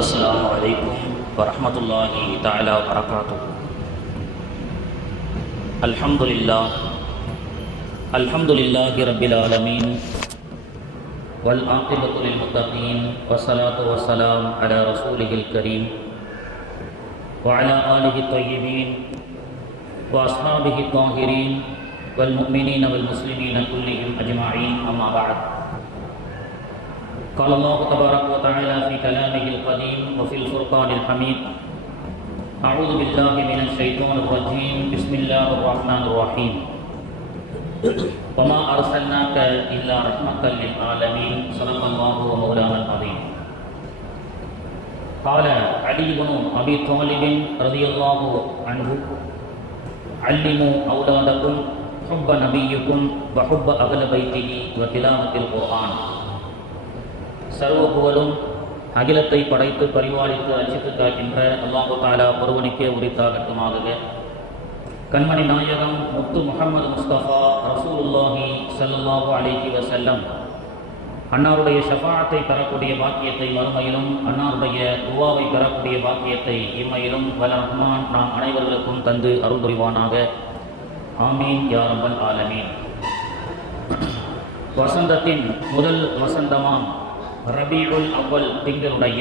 السلام عليكم ورحمة الله تعالى وبركاته. الحمد لله رب العالمين والعاقبة للمتقين والصلاة والسلام على رسوله الكريم وعلى آله الطيبين وأصحابه الطاهرين والمؤمنين والمسلمين كلهم أجمعين، أما بعد. قال الله تبارك وتعالى في كلامه القديم وفي الفرقان الحميد: أعوذ بالله من الشيطان الرجيم، بسم الله الرحمن الرحيم. وما أرسلناك إلا رحمة للعالمين، صدق الله ومولانا العظيم. قال علي بن أبي طالب رضي الله عنه: علموا أولادكم حب نبيكم وحب أهل بيته وتلاوة القرآن. சர்வ புகழும் அகிலத்தை படைத்து பரிபாலித்து அச்சித்து காக்கின்ற அல்லாஹு தஆலா ஒருவனுக்கே உரித்தாகட்டுமாக. கண்மணி நாயகம் முத்து முஹம்மது முஸ்தபா ரசூலுல்லாஹி ஸல்லல்லாஹு அலைஹி வஸல்லம் அன்னாருடைய ஷஃபாஅத்தை பெறக்கூடிய பாக்கியத்தை மறுமையிலும், அன்னாருடைய துஆவை பெறக்கூடிய பாக்கியத்தை இம்மையிலும் வல்ல ரஹ்மான் நாம் அனைவர்களுக்கும் தந்து அருள் புரிவானாக. ஆமீன் யா ரப்பல் ஆலமீன். வசந்தத்தின் முதல் வசந்தமாம் ரபீஉல் அவ்வல் திங்களுடைய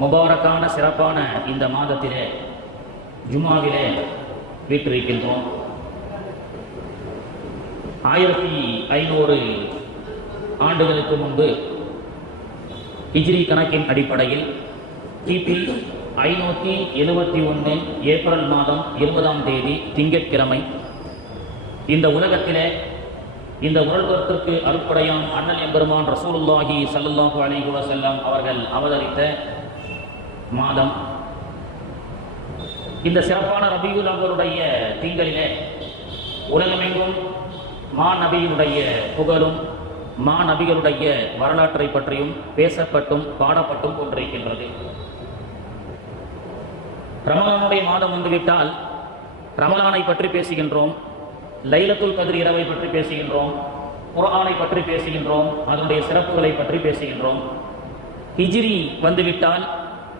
முபாரக்கான சிறப்பான இந்த மாதத்திலே ஜுமாவிலே வீற்றிருக்கின்றோம். 1500 ஆண்டுகளுக்கு முன்பு ஹிஜ்ரி கணக்கின் அடிப்படையில் கிபி 571 ஏப்ரல் மாதம் 20ஆம் தேதி திங்கட்கிழமை இந்த உலகத்திலே இந்த உலகத்திற்கு அருட்படையாம் அண்ணல் எம்பெருமான் ரசூலுல்லாஹி ஸல்லல்லாஹு அலைஹி வஸல்லம் அவர்கள் அவதரித்த மாதம். இந்த சிறப்பான ரபியுல் அவ்வலுடைய திங்களிலே உலகமெங்கும் மாநபியினுடைய புகழும் மாநபிகளுடைய வரலாற்றை பற்றியும் பேசப்பட்டும் பாடப்பட்டும் கொண்டிருக்கின்றது. ரமலானுடைய மாதம் வந்துவிட்டால் ரமலானை பற்றி பேசுகின்றோம், லைலத்துல் கத்ர் இரவை பற்றி பேசுகின்றோம், குர்ஆனை பற்றி பேசுகின்றோம், அதனுடைய சிறப்புகளை பற்றி பேசுகின்றோம். ஹிஜ்ரி வந்துவிட்டால்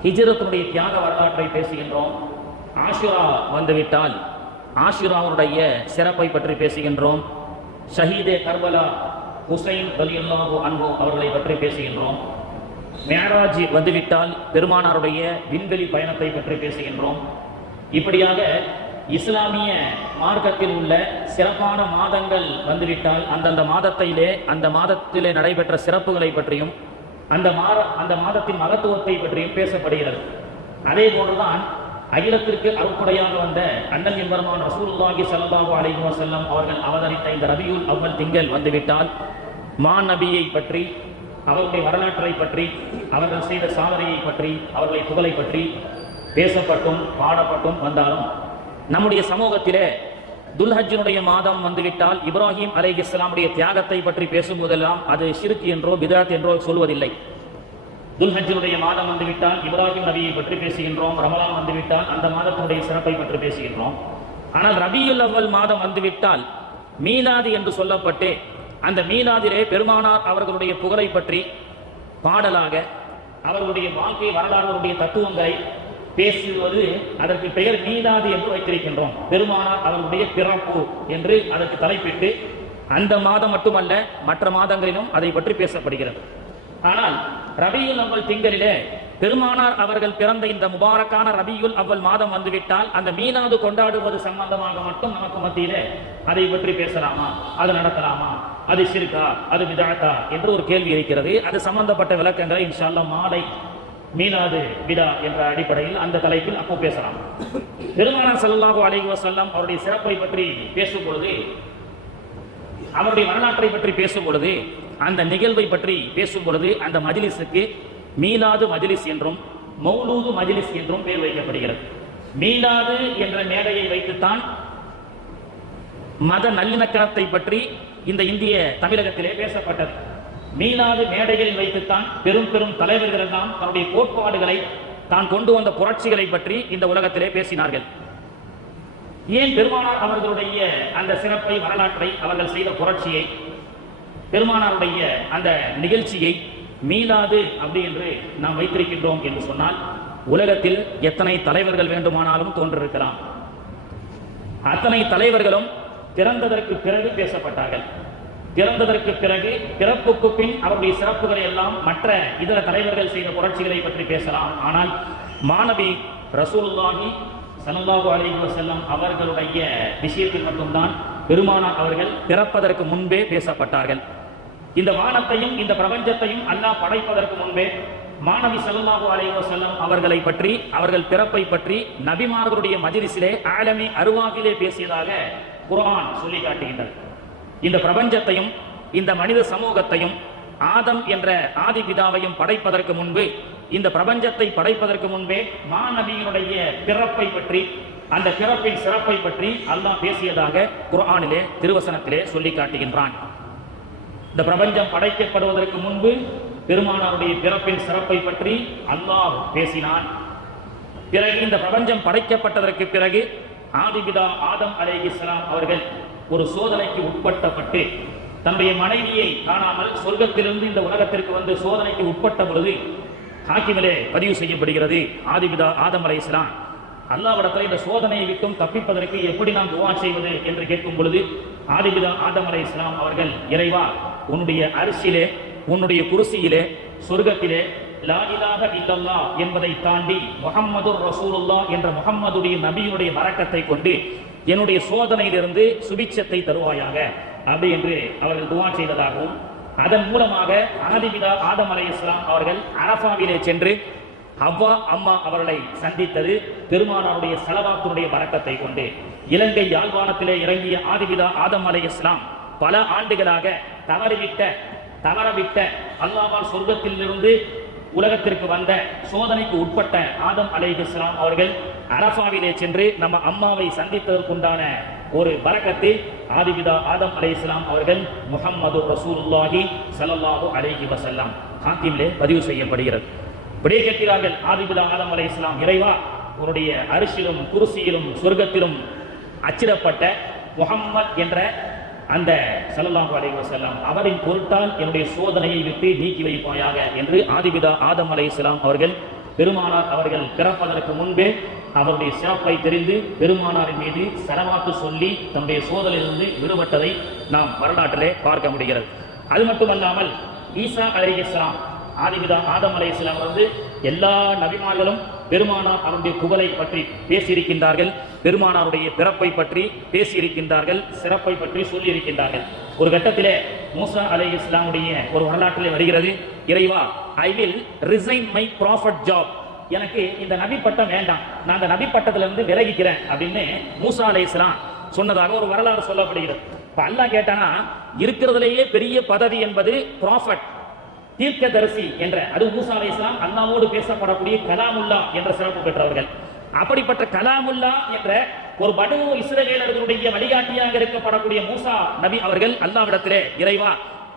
ஹிஜ்ரத்துடைய தியாக வரலாற்றை பேசுகின்றோம். ஆஷுரா வந்துவிட்டால் ஆஷுராவுடைய சிறப்பை பற்றி பேசுகின்றோம். ஷஹீதே கர்பலா ஹுசைன் ரலியல்லாஹு அன்ஹு அவர்களை பற்றி பேசுகின்றோம். மிஅராஜ் வந்துவிட்டால் பெருமானாருடைய விண்வெளி பயணத்தை பற்றி பேசுகின்றோம். இப்படியாக இஸ்லாமிய மார்க்கத்தில் உள்ள சிறப்பான மாதங்கள் வந்துவிட்டால் அந்த மாதத்திலே நடைபெற்ற சிறப்புகளை பற்றியும் அந்த மாதத்தின் மகத்துவத்தை பற்றியும் பேசப்படுகிறது. அதே போன்றுதான் அகிலத்திற்கு அருட்படையாக வந்த அண்ணல் எம்பெருமான் ரசூலுல்லாஹி ஸல்லல்லாஹு அலைஹி வஸல்லம் அவர்கள் அவதரித்த இந்த ரபியுல் அவ்வல் திங்கள் வந்துவிட்டால் மாநபியை பற்றி, அவருடைய வரலாற்றை பற்றி, அவர்கள் செய்த சாதனையை பற்றி, அவர்களை புகழை பற்றி பேசப்பட்டும் பாடப்பட்டும் வந்தாலும் நம்முடைய சமூகத்திலே துல்ஹஜ்ஜினுடைய மாதம் வந்துவிட்டால் இப்ராஹிம் அலைஹிஸ்ஸலாமுடைய தியாகத்தை பற்றி பேசும்போதெல்லாம் அது ஷிர்க் என்றோ பித்அத் என்றோ சொல்வதில்லை. துல்ஹஜ்ஜினுடைய மாதம் வந்துவிட்டால் இப்ராஹிம் நபியை பற்றி பேசுகின்றோம். ரமலான் வந்துவிட்டால் அந்த மாதத்தினுடைய சிறப்பை பற்றி பேசுகின்றோம். ஆனால் ரபியுல் அவ்வல் மாதம் வந்துவிட்டால் மீலாது என்று சொல்லப்பட்டு அந்த மீலாதிலே பெருமானார் அவர்களுடைய புகழை பற்றி பாடலாக அவர்களுடைய வாழ்க்கை வரலாறுடைய தத்துவங்களை பேசுவது, அதற்கு பெயர் மீலாது என்று வைத்திருக்கின்றோம். பெருமானார் அவர்களுடைய பிறப்பு என்று அதற்கு தலைப்பிட்டு அந்த மாதம் மட்டுமல்ல மற்ற மாதங்களிலும் அதை பற்றி பேசப்படுகிறது. ஆனால் ரபியுல் அவ்வல் திங்களிலே பெருமானார் அவர்கள் பிறந்த இந்த முபாரக்கான ரபியுல் அவ்வல் மாதம் வந்துவிட்டால் அந்த மீலாது கொண்டாடுவது சம்பந்தமாக மட்டும் நமக்கு மத்தியிலே அதை பற்றி பேசலாமா, அது நடத்தலாமா, அது ஷிர்கா, அது பித்அத்தா என்று ஒரு கேள்வி இருக்கிறது. அது சம்பந்தப்பட்ட விளக்கங்களை இன்ஷா அல்லாஹ் மாலை மீலாது பிதா என்ற அடிப்படையில் அந்த தலைப்பில் அப்போ பேசலாம். பெருமானார் ஸல்லல்லாஹு அலைஹி வஸல்லம் அவருடைய சிறப்பை பற்றி பேசும் பொழுது, அவருடைய வரலாற்றை பற்றி பேசும் பொழுது, அந்த நிகழ்வை பற்றி பேசும் பொழுது அந்த மஜ்லிஸுக்கு மீலாது மஜ்லிஸ் என்றும் மௌலூது மஜ்லிஸ் என்றும் பெயர் வைக்கப்படுகிறது. மீலாது என்ற மேடையை வைத்துத்தான் மத நல்லிணக்கத்தை பற்றி இந்த இந்திய தமிழகத்திலே பேசப்பட்டது. மீலாது மேடைகளில் வைத்துத்தான் பெரும் பெரும் தலைவர்கள் எல்லாம் தன்னுடைய கோட்பாடுகளை தான் கொண்டு வந்த புரட்சிகளை பற்றி இந்த உலகத்திலே பேசினார்கள். ஏன் பெருமானார் அவர்களுடைய அந்த சிறப்பை, வரலாற்றை, அவர்கள் செய்த புரட்சியை, பெருமானாருடைய அந்த நிகழ்ச்சியை மீளாது அப்படி என்று நாம் வைத்திருக்கின்றோம் என்று சொன்னால், உலகத்தில் எத்தனை தலைவர்கள் வேண்டுமானாலும் தோன்றிருக்கலாம். அத்தனை தலைவர்களும் பிறந்ததற்கு பிறகு பேசப்பட்டார்கள். பிறந்ததற்கு பிறகு, பிறப்புக்கு பின் அவருடைய சிறப்புகளை எல்லாம் மற்ற இதர தலைவர்கள் செய்த புரட்சிகளை பற்றி பேசலாம். ஆனால் மாணவி ரசூலுல்லாஹி ஸல்லல்லாஹு அலைஹி வஸல்லம் அவர்களுடைய விஷயத்தில் மட்டும்தான் பெருமானார் அவர்கள் பிறப்பதற்கு முன்பே பேசப்பட்டார்கள். இந்த வானத்தையும் இந்த பிரபஞ்சத்தையும் அல்லாஹ் படைப்பதற்கு முன்பே மாணவி ஸல்லல்லாஹு அலைஹி வஸல்லம் அவர்களை பற்றி, அவர்கள் பிறப்பை பற்றி நபிமார்களுடைய மஜ்லிஸிலே ஆலமி அருவாகிலே பேசியதாக குர்ஆன் சொல்லி காட்டுகின்றது. இந்த பிரபஞ்சத்தையும் இந்த மனித சமூகத்தையும் ஆதம் என்ற ஆதி பிதாவையும் படைப்பதற்கு முன்பு, இந்த பிரபஞ்சத்தை படைப்பதற்கு முன்பே மாநபியினுடைய பிறப்பை பற்றி, அந்த பிறப்பின் சிறப்பை பற்றி அல்லாஹ் பேசியதாக குர்ஆனிலே திருவசனத்திலே சொல்லி காட்டுகின்றான். இந்த பிரபஞ்சம் படைக்கப்படுவதற்கு முன்பு பெருமானாருடைய பிறப்பின் சிறப்பை பற்றி அல்லாஹ் பேசினான். பிறகு இந்த பிரபஞ்சம் படைக்கப்பட்டதற்கு பிறகு ஆதிபிதா ஆதம் அலைஹிஸ்ஸலாம் அவர்கள் ஒரு சோதனைக்கு உட்பட்டப்பட்டு, தன்னுடைய மனைவியை காணாமல் சொர்க்கத்திலிருந்து இந்த உலகத்திற்கு வந்து சோதனைக்கு உட்பட்ட பொழுது ஹாக்கிமிலே பதிவு செய்யப்படுகிறது. ஆதிபிதா ஆதம் அலைஹிஸ்ஸலாம் அல்லாஹ்விடத்தில் இந்த சோதனையை விட்டும் தப்பிப்பதற்கு எப்படி நாம் துஆ செய்வது என்று கேட்கும் பொழுது, ஆதிபிதா ஆதம் அலைஹிஸ்ஸலாம் அவர்கள், இறைவா, உன்னுடைய அரிசியிலே, உன்னுடைய குர்சியிலே, சொர்க்கத்திலே லா இலாஹ இல்லல்லாஹ் என்பதை தாண்டி முஹம்மதுர் ரசூலுல்லாஹ் என்ற முஹம்மதுடைய நபியுடைய பரக்கத்தை கொண்டு என்னுடைய சோதனையிலிருந்து சுபிட்சத்தை தருவாயாக அப்படி என்று அவர்கள் துஆ செய்ததாகவும், அதன் மூலமாக ஆதிபிதா ஆதம் அலைஹிஸ்ஸலாம் அவர்கள் அரஃபாவிலே சென்று ஹவ்வா அம்மா அவர்களை சந்தித்தது பெருமானாருடைய ஸலவாத்துடைய பரக்கத்தை கொண்டு. இலங்கை யாழ்ப்பாணத்திலே இறங்கிய ஆதிபிதா ஆதம் அலைஹிஸ்ஸலாம் பல ஆண்டுகளாக தவறவிட்ட அல்லாஹ்வால் சொர்க்கத்திலிருந்து உலகத்திற்கு வந்த சோதனைக்கு உட்பட்ட ஆதம் அலைஹிஸ்ஸலாம் அவர்கள் அரஃபாவிலே சென்று நம்ம அம்மாவை சந்தித்ததற்குண்டான ஒரு பரக்கத்தை ஆதிபிதா ஆதம் அலைஹிஸ்ஸலாம் அவர்கள் முஹம்மது ரசூலுல்லாஹி ஸல்லல்லாஹு அலைஹி வஸல்லம் ஹாக்கிமிலே பதிவு செய்யப்படுகிறது. இப்படியே கேட்கிறார்கள் ஆதிபிதா ஆதம் அலைஹிஸ்ஸலாம், இறைவா, உன்னுடைய அரிசியிலும் குர்சியிலும் சொர்க்கத்திலும் அச்சிடப்பட்ட முஹம்மத் என்ற அந்த ஸல்லல்லாஹு அலைஹி வஸல்லம் அவரின் பொருட்டால் என்னுடைய சோதனையை விட்டு நீக்கி வைப்பாயாக என்று ஆதிபிதா ஆதம் அலைஹிஸ்ஸலாம் அவர்கள் பெருமானார் அவர்கள் பிறப்பதற்கு முன்பே அவருடைய சிறப்பை தெரிந்து பெருமானாரின் மீது ஸலவாத்து சொல்லி தன்னுடைய சோதனையிலிருந்து விடுபட்டதை நாம் வரலாற்றிலே பார்க்க முடிகிறது. அது மட்டுமல்லாமல் ஈசா அலைஹிஸ்ஸலாம், ஆதிபிதா ஆதம் அலைஹிஸ்ஸலாம் வந்து எல்லா நபிமார்களும் பெருமானார் அவருடைய புகழை பற்றி பேசியிருக்கின்றார்கள், பெருமானாருடைய பிறப்பை பற்றி பேசியிருக்கின்றார்கள், சிறப்பை பற்றி சொல்லியிருக்கின்றார்கள். ஒரு கட்டத்திலே மூசா அலைஹிஸ்ஸலாமுடைய ஒரு வரலாற்றிலே வருகிறது, இறைவா, I will resign my prophet job, எனக்கு இந்த நபி பட்டம் வேண்டாம், நான் அந்த நபி பட்டத்திலிருந்து விலகிக்கிறேன் அப்படின்னு மூசா அலைஹிஸ்ஸலாம் சொன்னதாக ஒரு வரலாறு சொல்லப்படுகிறது. இப்ப அல்லாஹ் கேட்டானா, இருக்கிறதுலேயே பெரிய பதவி என்பது ப்ராஃபட், தீர்க்கதரிசி என்ற, அது மூசா அலைஹிஸ்ஸலாம் அல்லாஹ்வோடு பேசப்படக்கூடிய கலாமுல்லா என்ற சிறப்பு பெற்றவர்கள். அப்படிப்பட்ட கலாமுல்லா என்ற ஒரு பனு இஸ்ரவேலர்களுடைய வழிகாட்டியாக இருக்கப்படக்கூடிய மூசா நபி அவர்கள் அல்லாஹ்விடத்திலே, இறைவா,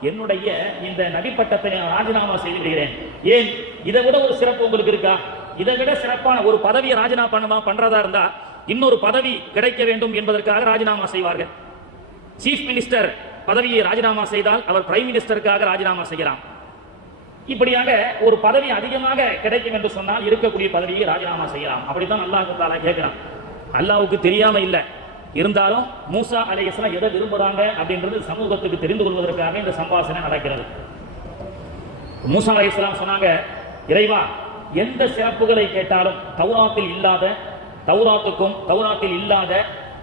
என்னுடைய இந்த நபி பட்டத்தை நான் ராஜினாமா செய்து விடுகிறேன். ஏன், இதை விட ஒரு சிறப்பு உங்களுக்கு இருக்கா? இதை விட சிறப்பான ஒரு பதவியை ராஜினாமா பண்றதா இருந்தா இன்னொரு பதவி கிடைக்க வேண்டும் என்பதற்காக ராஜினாமா செய்வார்கள். சீஃப் மினிஸ்டர் பதவியை ராஜினாமா செய்தால் அவர் பிரைம் மினிஸ்டருக்காக ராஜினாமா செய்யலாம். இப்படியாக ஒரு பதவி அதிகமாக கிடைக்கும் என்று சொன்னால் இருக்கக்கூடிய பதவியை ராஜினாமா செய்யலாம். அப்படித்தான் அல்லாஹ் தஆலா கேட்கிறான். அல்லாஹ்வுக்கு தெரியாம இல்லை, இருந்தாலும் மூசா அலைஹிஸ்ஸலாம் எதை விரும்புறாங்க அப்படின்றது சமூகத்துக்கு தெரிந்து கொள்வதற்காக இந்த சம்பாஷணை நடக்கிறது. மூசா அலைஹிஸ்ஸலாம் சொன்னாங்க, இறைவா, எந்த சிறப்புகளை கேட்டாலும் தௌராத்தில் இல்லாத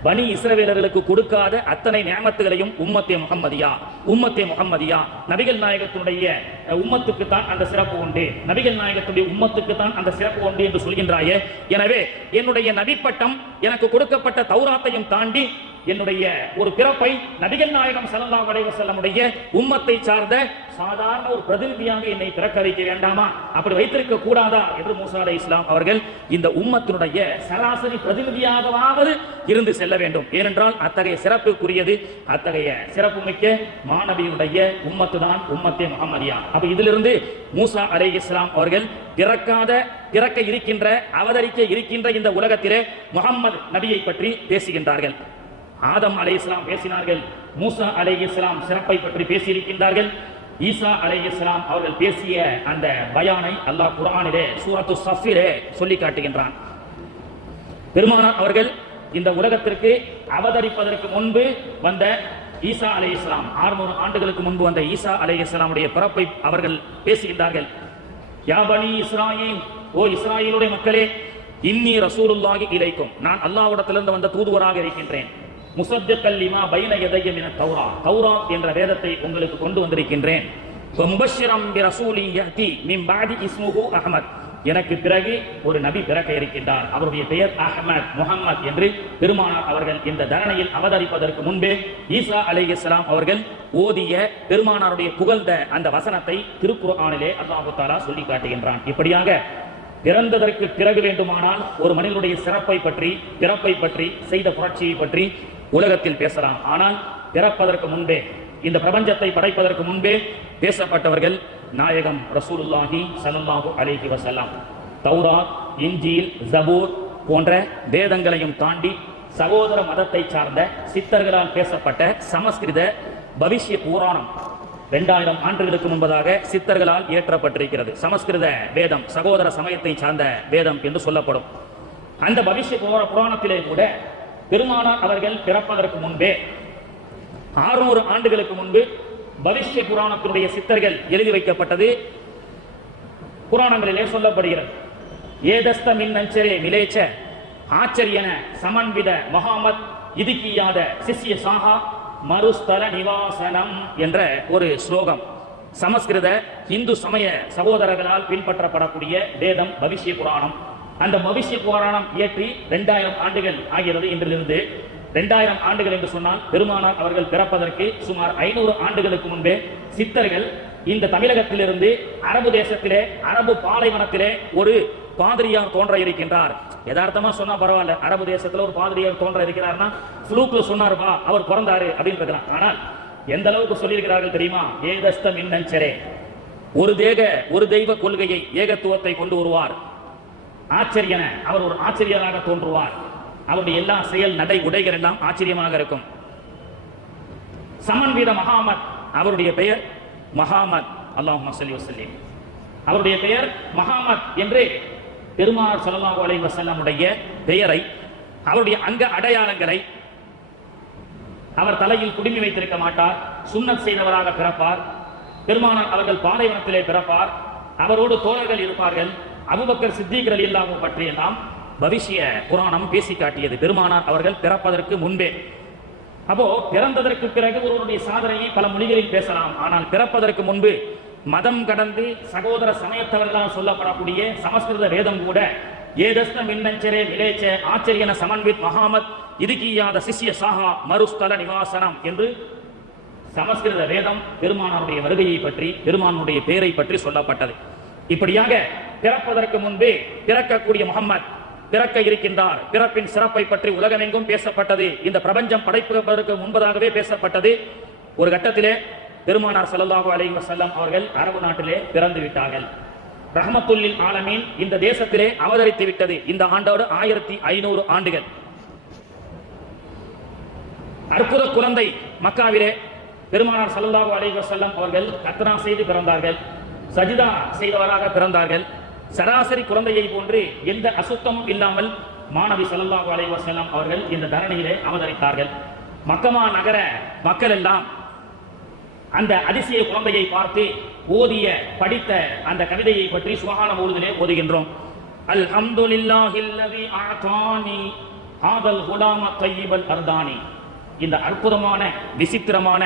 பனி இஸ்ரவேலர்களுக்கு கொடுக்காத அத்தனை நியமத்துகளையும் உம்மத்தே முஹம்மதியா நபிகள் நாயகத்தினுடைய உம்மத்துக்கு தான் அந்த சிறப்பு உண்டு, நபிகள் நாயகத்துடைய உம்மத்துக்கு தான் அந்த சிறப்பு உண்டு என்று சொல்கின்றாயே, எனவே என்னுடைய நபிப்பட்டம் எனக்கு கொடுக்கப்பட்ட தௌராத்தையும் தாண்டி என்னுடைய ஒரு பிறப்பை நபிகள் நாயகம் ஸல்லல்லாஹு அலைஹி வஸல்லமுடைய உம்மத்தை சார்ந்த சாதாரண ஒரு பிரதிநிதியாக என்னை பிறக்க வைக்க வேண்டாமா, அப்படி வைத்திருக்க கூடாதா என்று மூசா அலைஹிஸ்ஸலாம் அவர்கள் இந்த உம்மத்தினுடைய சராசரி பிரதிநிதியாகவாவது இருந்து செல்ல வேண்டும். ஏனென்றால் அத்தகைய சிறப்புக்குரியது, அத்தகைய சிறப்பு மிக்க மாநபியுடைய உம்மத்து தான் உம்மத்தே முஹம்மதியா. அப்ப இதிலிருந்து மூசா அலைஹிஸ்ஸலாம் அவர்கள் பிறக்க இருக்கின்ற, அவதரிக்க இருக்கின்ற இந்த உலகத்திலே முஹம்மது நபியை பற்றி பேசுகின்றார்கள். ஆதம் அலைஹிஸ்ஸலாம் பேசினார்கள், மூசா அலைஹிஸ்ஸலாம் சிறப்பை பற்றி பேசியிருக்கின்றார்கள். ஈசா அலைஹிஸ்ஸலாம் அவர்கள் பேசிய அந்த பயானை அல்லாஹ் குர்ஆனிலே சூரத்து ஸஃபிலே சொல்லி காட்டுகின்றான். பெருமானார் அவர்கள் இந்த உலகத்திற்கு அவதரிப்பதற்கு முன்பு வந்த ஈசா அலைஹிஸ்ஸலாம் 600 ஆண்டுகளுக்கு முன்பு வந்த ஈசா அலைஹிஸ்ஸலாமுடைய பிறப்பை அவர்கள் பேசுகின்றார்கள். யா பனி இஸ்ராயீல், ஓ இஸ்ராயீலுடைய மக்களே, இன்னி ரசூலுல்லாஹி இலைக்கும், நான் அல்லாஹ்விடத்திலிருந்து வந்த தூதுவராக இருக்கின்றேன். முஸத்திக்கல் லிமா பைன யதைய மின தௌராத் என்ற வேதத்தை உங்களுக்கு கொண்டு வந்திருக்கின்றேன். வமுபஷ்ஷிரம் பிரசூலின் யஅதி மின் பஅதி இஸ்முஹு அஹ்மத், எனக்கு பிறகு ஒரு நபி பிறக்க இருக்கின்றார், அவருடைய பெயர் அஹ்மத், முஹம்மத் என்று பெருமானார் அவர்கள் இந்த தரணையில் அவதரிப்பதற்கு முன்பே ஈசா அலைஹிஸ்ஸலாம் அவர்கள் ஓதிய பெருமானாருடைய புகழ்ந்த அந்த வசனத்தை திருக்குர்ஆனிலே அல்லாஹ் தஆலா சொல்லி காட்டுகின்றான். இப்படியாக பிறந்ததற்கு பிறகு வேண்டுமானால் ஒரு மனிதனுடைய சிறப்பை பற்றி, பிறப்பை பற்றி, செய்த புரட்சியை பற்றி உலகத்தில் பேசலாம். ஆனால் பிறப்பதற்கு முன்பே, இந்த பிரபஞ்சத்தை படைப்பதற்கு முன்பே பேசப்பட்டவர்கள் நாயகம் ரசூலுல்லாஹி ஸல்லல்லாஹு அலைஹி வஸல்லம். தௌராத், இன்ஜீல், ஜபூர் போன்ற வேதங்களையும் தாண்டி சகோதர மதத்தை சார்ந்த சித்தர்களால் பேசப்பட்ட சமஸ்கிருத பவிஷ்ய புராணம் 2000 ஆண்டுகளுக்கு முன்பதாக சித்தர்களால் இயற்றப்பட்டிருக்கிறது. சமஸ்கிருத வேதம் சகோதர சமயத்தை சார்ந்த வேதம் என்று சொல்லப்படும். அந்த பவிஷ்ய புராணத்திலே கூட பெருமானார் அவர்கள் பிறப்பதற்கு முன்பே 600 ஆண்டுகளுக்கு முன்பு பவிஷ்ய புராணத்தினுடைய சித்தர்கள் எழுதி வைக்கப்பட்டது புராணங்களிலே சொல்லப்படுகிறது. ஏதஸ்த மின்னஞ்சரே மிலேச்ச ஆச்சரியன சமன்வித மகாமத் இதுக்கியாத சிஷ்ய சாகா மருஸ்தல நிவாசனம் என்ற ஒரு ஸ்லோகம். சமஸ்கிருத இந்து சமய சகோதரர்களால் பின்பற்றப்படக்கூடிய வேதம் பவிஷ்ய புராணம். அந்த பவிஷ்ய புராணம் இயற்றி 2000 ஆண்டுகள் ஆகிறது. இன்றிலிருந்து 2000 ஆண்டுகள் என்று சொன்னால் பெருமானார் அவர்கள் பிறப்பதற்கு சுமார் 500 ஆண்டுகளுக்கு முன்பே சித்தர்கள் இந்த தமிழகத்திலிருந்து அரபு தேசத்திலே, அரபு பாலைவனத்திலே ஒரு பாதிரியார் தோன்ற இருக்கின்றார். யதார்த்தமா சொன்னா பரவாயில்ல, அரபு தேசத்துல ஒரு பாதிரியார் தோன்ற இருக்கிறார்னா ஃப்ளூக்ல சொன்னாருப்பா அவர் பிறந்தாரு அப்படின்னு இருக்கலாம். ஆனால் எந்த அளவுக்கு சொல்லியிருக்கிறார்கள் தெரியுமா? ஏதஸ்தம் இன்னஞ்சரே, ஒரு தெய்வ கொள்கையை, ஏகத்துவத்தை கொண்டு வருவார். ஆச்சரியன, அவர் ஒரு ஆச்சரியராக தோன்றுவார். அவருடைய எல்லா செயல் நடை உடைகள் எல்லாம் ஆச்சரியமாக இருக்கும். சமன்வித மகாமத், அவருடைய பெயர் மகாமத். அல்லாஹும்ம ஸல்லி வஸல்லிம். அவருடைய பெயர் மகாமத் என்று பெருமானார் ஸல்லல்லாஹு அலைஹி வஸல்லமுடைய பெயரை, அவருடைய அங்க அடையாளங்களை, அவர் தலையில் குடுமி வைத்திருக்க மாட்டார், சுன்னத் செய்தவராக பிறப்பார். பெருமானார் அவர்கள் பாலைவனத்திலே பிறப்பார். அவரோடு தோழர்கள் இருப்பார்கள். அபூபக்கர் சித்திக் ரலியல்லாஹு அன்ஹு பற்றியெல்லாம் பவிஷ்ய புராணம் பேசி காட்டியது பெருமானார் அவர்கள் பிறப்பதற்கு முன்பே. அப்போ பிறந்ததற்கு பிறகு ஒருவருடைய சாதனையை பல மொழிகளில் பேசலாம். ஆனால் பிறப்பதற்கு முன்பு மதம் கடந்து சகோதர சமயத்தவர்களால் சொல்லப்படக்கூடிய சமஸ்கிருத வேதம் கூட ஏதஸ்த மின்னஞ்சரே விலேச்ச ஆச்சரியன சமன்வித் மகாமத் இதுக்கியாத சிஷ்ய சாகா மருஸ்தல நிவாசனம் என்று சமஸ்கிருத வேதம் பெருமானாருடைய வருகையை பற்றி, பெருமானுடைய பெயரை பற்றி சொல்லப்பட்டது. இப்படியாக பிறப்பதற்கு முன்பே பிறக்கக்கூடிய முஹம்மத் பிறக்க இருக்கின்றார், பிறப்பின் சிறப்பை பற்றி உலகமெங்கும் பேசப்பட்டது. இந்த பிரபஞ்சம் படைப்பதற்கு முன்பதாகவே பேசப்பட்டது. ஒரு கட்டத்திலே பெருமானார் ஸல்லல்லாஹு அலைஹி வஸல்லம் அவர்கள் அரபு நாட்டிலே பிறந்து விட்டார்கள். ரஹ்மத்துல்லில் ஆலமீன் இந்த தேசத்திலே அவதரித்து விட்டது. இந்த ஆண்டோடு 1500 ஆண்டுகள். அற்புத குழந்தை மக்காவிலே பெருமானார் ஸல்லல்லாஹு அலைஹி வஸல்லம் அவர்கள் கத்னா செய்து பிறந்தார்கள். சஜிதா செய்தவராக பிறந்தார்கள். சராசரி குழந்தையை போன்று எந்த அசுத்தமும் இல்லாமல் மாணவி ஸல்லல்லாஹு அலைஹி வஸல்லம் அவர்கள் இந்த தரணியிலே அவதரித்தார்கள். மக்கமா நகர மக்கள் எல்லாம் அந்த அதிசய குழந்தையை பார்த்து ஓதிய படித்த அந்த கவிதையை பற்றி சுப்ஹான மௌலிதிலே ஓதுகின்றோம். அல்ஹம்துலில்லாஹில்லதி ஆதானி ஹாதல் குலாம தய்யிபல் அர்தானி. இந்த அற்புதமான விசித்திரமான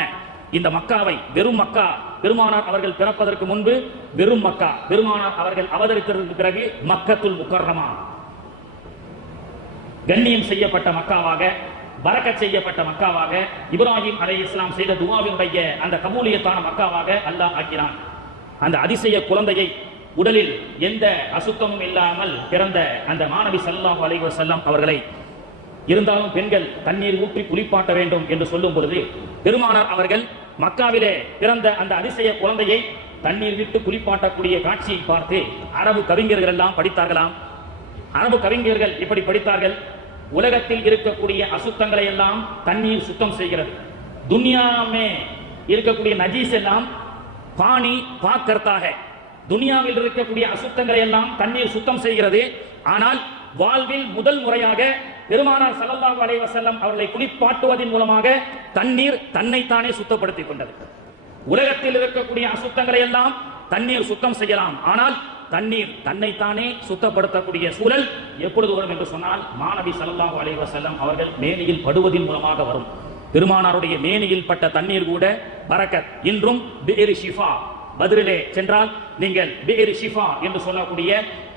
இந்த மக்காவை, வெறும் மக்கா, பெருமானார் அவர்கள் பிறப்பதற்கு முன்பு வெறும் மக்கா, பெருமானார் அவர்கள் அவதரித்ததற்கு பிறகு மக்கத்துல் முக்கர்ரமா, கண்ணியம் செய்யப்பட்ட மக்காவாக, பரக்கத் செய்யப்பட்ட மக்காவாக, இப்ராஹிம் அலைஹிஸ்ஸலாம் செய்த துஆவினுடைய அந்த கபூலியத்தான மக்காவாக அல்லாஹ் ஆக்கினான். அந்த அதிசய குழந்தையை உடலில் எந்த அசுத்தமும் இல்லாமல் பிறந்த அந்த மாணவி ஸல்லல்லாஹு அலைஹி வஸல்லம் அவர்களை, இருந்தாலும் பெண்கள் தண்ணீர் ஊற்றி குளிப்பாட்ட வேண்டும் என்று சொல்லும் பொழுது பெருமானார் அவர்கள் மக்காவிலே பிறந்த அந்த அதிசய குழந்தையை தண்ணீர் விட்டு குளிப்பாட்டக்கூடிய காட்சியை பார்த்து அரபு கவிஞர்கள் எல்லாம் படித்தார்களாம். அரபு கவிஞர்கள் இப்படி படித்தார்கள்: உலகத்தில் இருக்கக்கூடிய அசுத்தங்களை எல்லாம் தண்ணீர் சுத்தம் செய்கிறது. துன்யாமே இருக்கக்கூடிய நஜீஸ் எல்லாம் பானி பாக்கர்த்தாக, துனியாவில் இருக்கக்கூடிய அசுத்தங்களை எல்லாம் தண்ணீர் சுத்தம் செய்கிறது. ஆனால் வாழ்வில் முதல் முறையாக பெருமானார் ஸல்லல்லாஹு அலைஹி வஸல்லம் அவர்களை குளிப்பாட்டுவதன் மூலமாக தண்ணீர் தன்னைத்தானே சுத்தப்படுத்திக் கொண்டது. உலகத்தில் இருக்கக்கூடிய அசுத்தங்களை எல்லாம் தண்ணீர் சுத்தம் செய்யலாம், ஆனால் தண்ணீர் தன்னைத்தானே சுத்தப்படுத்தக்கூடிய சூழல் எப்பொழுது வரும் என்று சொன்னால், மாநபி ஸல்லல்லாஹு அலைஹி வஸல்லம் அவர்கள் மேனியில் படுவதன் மூலமாக வரும். பெருமானாருடைய மேனியில் பட்ட தண்ணீர் கூட பரக்கத். இன்றும் பிஇர் ஷிஃபா, பத்ரிலே சென்றால் நீங்கள் பிஇர் ஷிஃபா என்று சொல்லக்கூடிய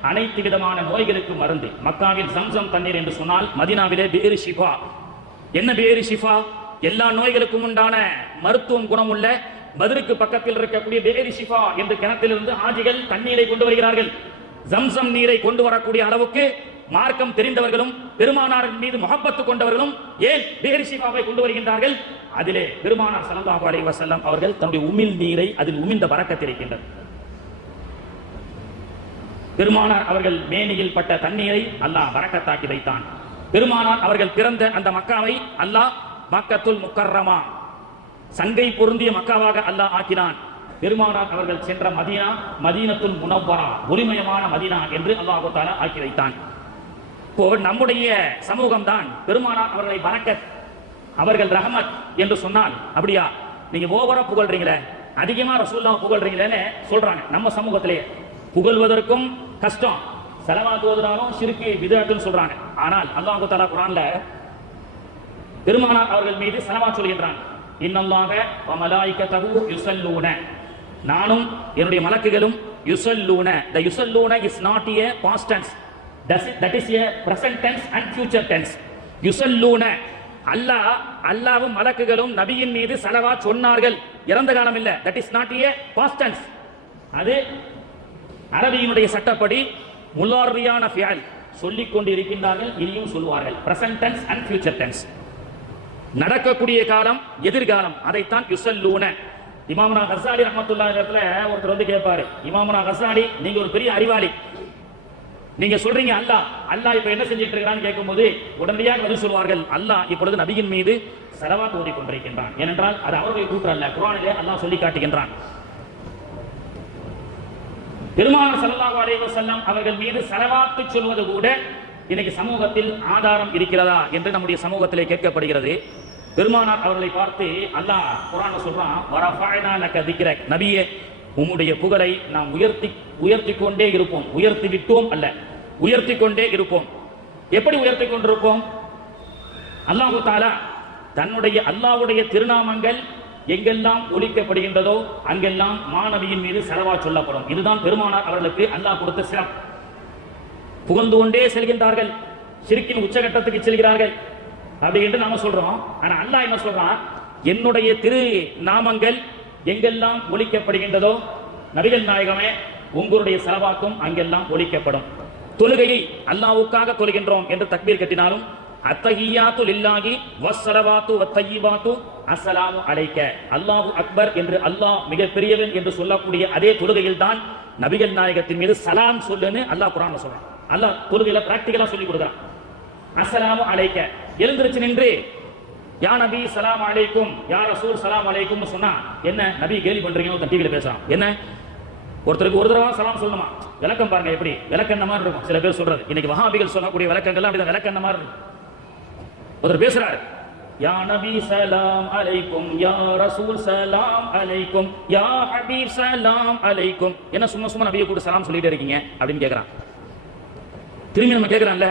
அனைத்து விதமான நோய்களுக்கு மருந்து. மக்காவில் ஜம்சம் தண்ணீர் என்று சொன்னால், மதீனாவிலே பிஇர் ஷிஃபா. என்ன பிஇர் ஷிஃபா? எல்லா நோய்களுக்கும் உண்டான மருத்துவம் குணமுள்ள பத்ருக்கு பக்கத்தில் இருக்கக்கூடிய பிஇர் ஷிஃபா என்ற கிணத்திலிருந்து ஹாஜிகள் தண்ணீரை கொண்டு வருகிறார்கள். ஜம்சம் நீரை கொண்டு வரக்கூடிய அளவுக்கு மார்க்கம் தெரிந்தவர்களும் பெருமானாரின் மீது முஹப்பத்து கொண்டவர்களும் ஏன் பிஇர் ஷிஃபாவை கொண்டு வருகின்றார்கள்? அதிலே பெருமானார் ஸல்லல்லாஹு அலைஹி வஸல்லம் அவர்கள் தன்னுடைய உமிழ் நீரை அதில் உமிழ்ந்த பரக்கத் இருக்கின்றது. பெருமானார் அவர்கள் மேனியில் பட்ட தண்ணீரை அல்லாஹ் பரக்கத்தாக்கி வைத்தான். பெருமானார் அவர்கள் பிறந்த அந்த மக்காவை அல்லாஹ் மக்கத்துல் முக்கர்ரமா, சங்கை பொருந்திய மக்காவாக அல்லாஹ் ஆக்கினான். பெருமானார் அவர்கள் சென்ற மதீனா மதீனத்துல் முனவ்வரா, ஒளிமயமான மதீனா என்று அல்லாஹ் தஆலா ஆக்கி வைத்தான். இப்போ நம்முடைய சமூகம் தான் பெருமானார் அவர்களை பரக்கத், அவர்கள் ரஹமத் என்று சொன்னால், அப்படியா நீங்க ஓவரா புகழ்றீங்களே, அதிகமா ரசூலுல்லாஹ் புகழ்றீங்களேன்னு சொல்றாங்க. நம்ம சமூகத்திலே புகழ்வதற்கும் கஷ்டம், ஸலவாத் ஓதுனாலும் ஷிர்க் பித்அத்னு சொல்றாங்க. ஆனால் அல்லாஹ் தஆலா குர்ஆன்ல பெருமானார் அவர்கள் மீது ஸலவாத் சொல்கின்றான். இன்னல்லாஹ வ மலாயிகத்தஹு யுஸல்லூன, நானும் என்னுடைய மலக்குகளும் யுஸல்லூன. the யுஸல்லூன is not a past tense, that is a present tense and future tense. யுஸல்லூன, அல்லாஹ்வும் மலக்குகளும் நபியின் மீது ஸலவாத் சொன்னார்கள், இறந்த காலம் இல்ல. that is not a past tense. அது அரபியினுடைய சட்டப்படி முலாரியான ஃபியல் சொல்லிக் கொண்டு இருக்கின்றார்கள், இனியும் சொல்வார்கள். present tense and future tense, நடக்கக்கூடிய காலம் எதிர்காலம், அதைத்தான் யுஸல்லூன. இமாமுனா கஸாலி ரஹ்மத்துல்லாஹி அலைஹி ஒருத்தர் வந்து கேட்பாரு, இமாமுனா கஸாலி நீங்க ஒரு பெரிய அறிவாளி, நீங்க சொல்றீங்க அல்லாஹ் இப்ப என்ன செஞ்சிட்டு இருக்கிறான்னு கேட்கும்போது உடனடியாக பதில் சொல்வார்கள், அல்லாஹ் இப்பொழுது நபியின் மீது ஸலவாத் ஓதிக் கொண்டிருக்கின்றான். ஏனென்றால் அது அவருடைய கூற்று அல்ல, குர்ஆனிலே அல்லாஹ் சொல்லி காட்டுகின்றான். பெருமானார் ஸல்லல்லாஹு அலைஹி வஸல்லம் அவர்கள் மீது ஸலவாத் சொல்வது கூட இன்னைக்கு சமூகத்தில் ஆதாரம் இருக்கிறதா என்று நம்முடைய சமூகத்திலே கேட்கப்படுகிறது. பெருமானார் அவர்களை பார்த்து அல்லாஹ் குர்ஆன்ல சொல்றான், வரஃபஅனா லக திக்ரக், நபியே உம்முடைய புகழை நாம் உயர்த்தி கொண்டே இருப்போம். உயர்த்தி விட்டோம் அல்ல, உயர்த்தி கொண்டே இருப்போம். எப்படி உயர்த்தி கொண்டிருப்போம்? அல்லாஹ் தஆலா தன்னுடைய அல்லாஹ்வுடைய திருநாமங்கள் எங்கெல்லாம் ஒலிக்கப்படுகின்றதோ அங்கெல்லாம் மாநபியின் மீது ஸலவாத் சொல்லப்படும். இதுதான் பெருமானார் அவர்களுக்கு அல்லாஹ் கொடுத்த சிறப்பு. புகழ்ந்து கொண்டே செல்கின்றார்கள், ஷிர்கின் உச்சகட்டத்துக்கு செல்கிறார்கள் அப்படி என்று நாம சொல்றோம். ஆனா அல்லாஹ் என்ன சொல்றான், என்னுடைய திரு நாமங்கள் எங்கெல்லாம் ஒலிக்கப்படுகின்றதோ நபிகள் நாயகமே உங்களுடைய ஸலவாத்தும் அங்கெல்லாம் ஒலிக்கப்படும். தொழுகையை அல்லாஹ்வுக்காக தொழுகின்றோம் என்று தக்பீர் கட்டினாலும் அத்தஹியாத்து லில்லாஹி வஸ்ஸலவாத்து வத்தய்யிபாத்து அஸ்ஸலாமு அலைக்க, அல்லாஹு அக்பர் என்று அல்லாஹ் மிக பெரியவன் என்று சொல்லக்கூடிய அதே தொழுகையில் தான் நபிகள் நாயகத்தின் மீது சலாம் சொல்லுன்னு அல்லாஹ் குர்ஆன்ல சொல்றான். அல்லாஹ் தொழுகையில பிராக்டிகலா சொல்லி கொடுக்குறான். அஸ்ஸலாமு அலைக்க, எழுந்திருச்சு நின்று யா நபி சலாம் அலைக்கும், யா ரசூல் சலாம் அலைக்கும் சொன்னா என்ன நபி கேலி பண்றீங்க டிவியில பேசுறான். என்ன ஒருத்தருக்கு ஒரு தடவை சலாம் சொல்லணுமா? விளக்கம் பாருங்க, எப்படி விளக்கண்ண மாதிரி இருக்கும். சில பேர் சொல்றது இன்னைக்கு வஹாபிகள் சொல்லக்கூடிய விளக்கங்கள் அப்படிதான் விளக்கண்ண மாதிரி இருக்கும். ஒருத்தர் பேசுறாரு, யா நபி சலாம் அலைக்கும், யா ரசூல் சலாம் அலைக்கும், யா ஹபீப் சலாம் அலைக்கும். என்ன சும்மா சும்மா நபியை கூட சலாம் சொல்லிட்டே இருக்கீங்க அப்படின்னு கேட்கிறான். திரும்பி நம்ம கேட்கிறான்ல,